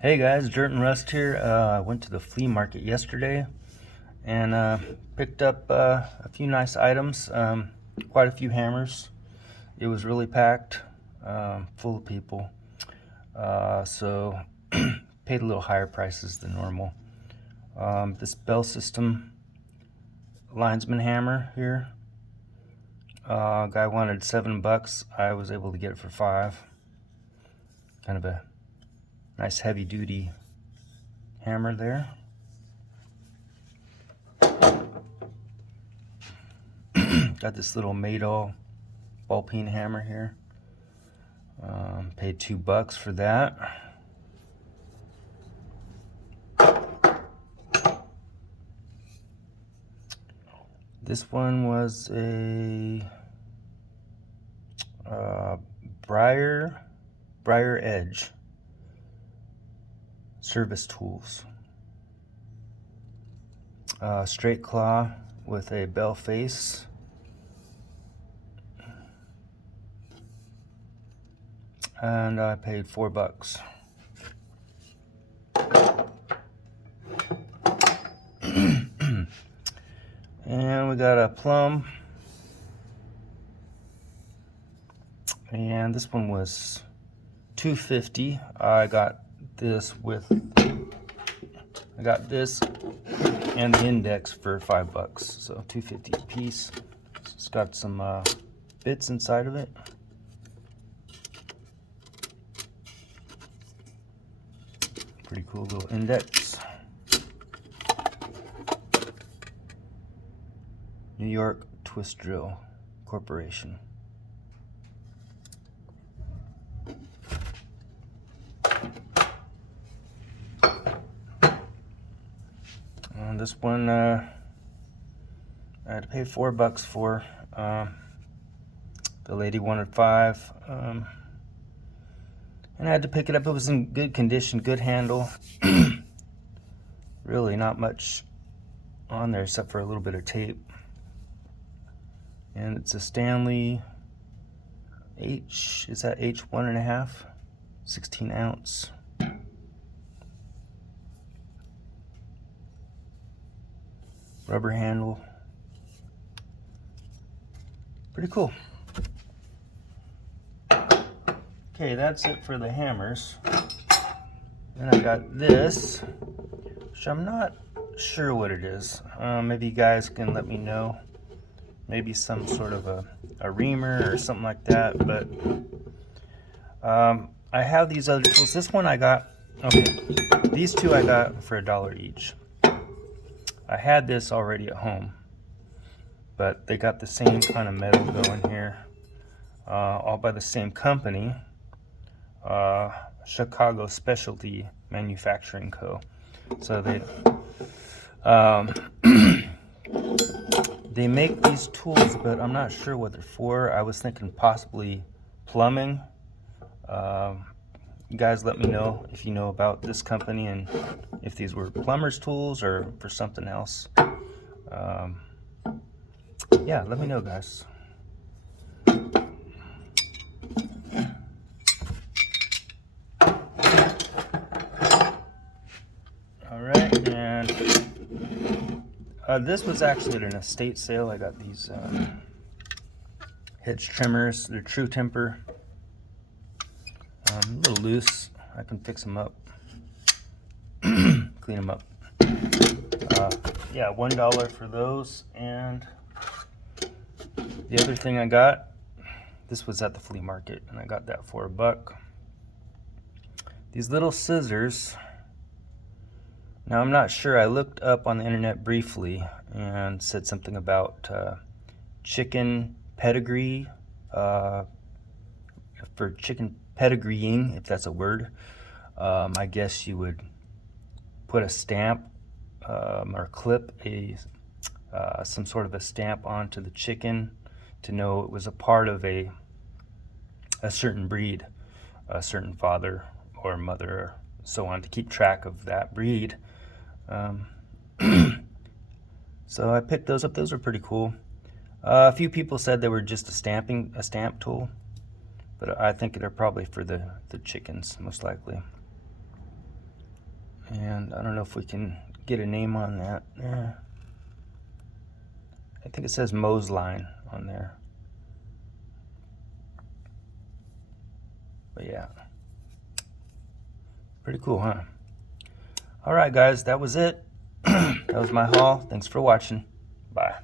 Hey guys, Dirt and Rust here. I went to the flea market yesterday and picked up a few nice items, quite a few hammers. It was really packed, full of people, so paid a little higher prices than normal. This bell system Linesman hammer here, guy wanted $7. I was able to get it for $5. Kind of a nice heavy duty hammer there. Got this little Maydol ball peen hammer here. Paid $2 for that. This one was a Briar Edge service tools. Straight claw with a bell face. And I paid $4. And we got a plum. And this one was $2.50. I got this and the index for $5, so $2.50 a piece. It's got some bits inside of it. Pretty cool little index. New York Twist Drill Corporation. And this one I had to pay $4 for. The lady wanted $5. And I had to pick it up. It was in good condition, good handle. Really not much on there except for a little bit of tape. And it's a Stanley H, is that H 1.5? 16 ounce. Rubber handle. Pretty cool. Okay, that's it for the hammers. Then I got this, which I'm not sure what it is. Maybe you guys can let me know. Maybe some sort of a reamer or something like that. But I have these other tools. This one I got, okay, these two I got for $1 each. I had this already at home, but they got the same kind of metal going here, all by the same company, Chicago Specialty Manufacturing Co. So they make these tools, but I'm not sure what they're for. I was thinking possibly plumbing. You guys let me know if you know about this company and if these were plumber's tools or for something else. Yeah, let me know, guys. Alright, and this was actually at an estate sale. I got these Hitch Trimmers. They're true temper. A little loose. I can fix them up. Clean them up. Yeah, $1 for those. And the other thing I got, this was at the flea market, and I got that for $1. These little scissors. Now I'm not sure. I looked up on the internet briefly and said something about chicken pedigree, for chicken pedigreeing, if that's a word. I guess you would put a stamp or clip some sort of a stamp onto the chicken to know it was a part of a certain breed, a certain father or mother or so on, to keep track of that breed. So I picked those up. Those are pretty cool. A few people said they were just a stamp tool, but I think they're probably for the chickens, most likely. And I don't know if we can get a name on that. I think it says Moe's Line on there. But yeah, pretty cool, huh? All right, guys, that was it. That was my haul. Thanks for watching. Bye.